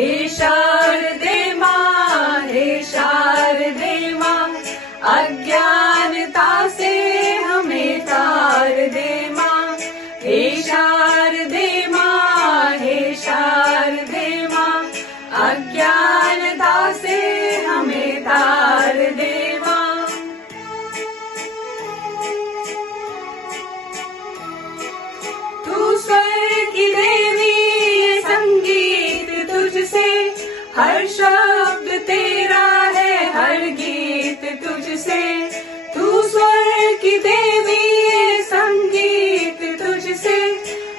हे शारदे माँ, हे शारदे माँ, अज्ञानता से हमें तार दे माँ। हे शारदे माँ, हे शारदे माँ, अज्ञानता से हमें तार दे माँ। तू स्वर की देवी, ये संगीत तुझसे, हर शब्द तेरा है, हर गीत तुझसे। तू स्वर की देवी, ये संगीत तुझसे,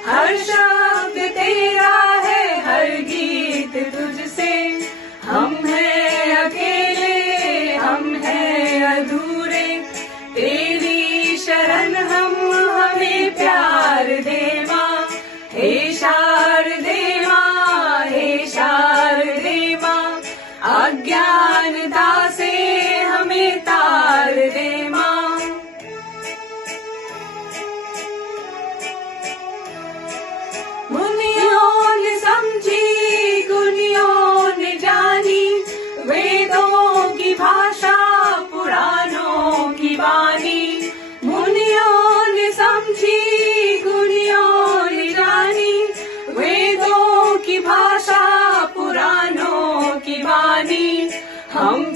हर शब्द तेरा है, हर गीत तुझसे। हम हैं अकेले, हम हैं अधूरे, तेरी शरण हम, हमें प्यार दे माँ। हे शारदे माँ, हे शारदे माँ, अज्ञानता से हमें तार दे माँ। मुनियों ने समझी, गुनियों ने जानी, वेदों की भाषा, पुराणों की वाणी। मुनियों ने समझी, गुनियों ने जानी, वेदों की भाषा, पुराणों की वाणी। हम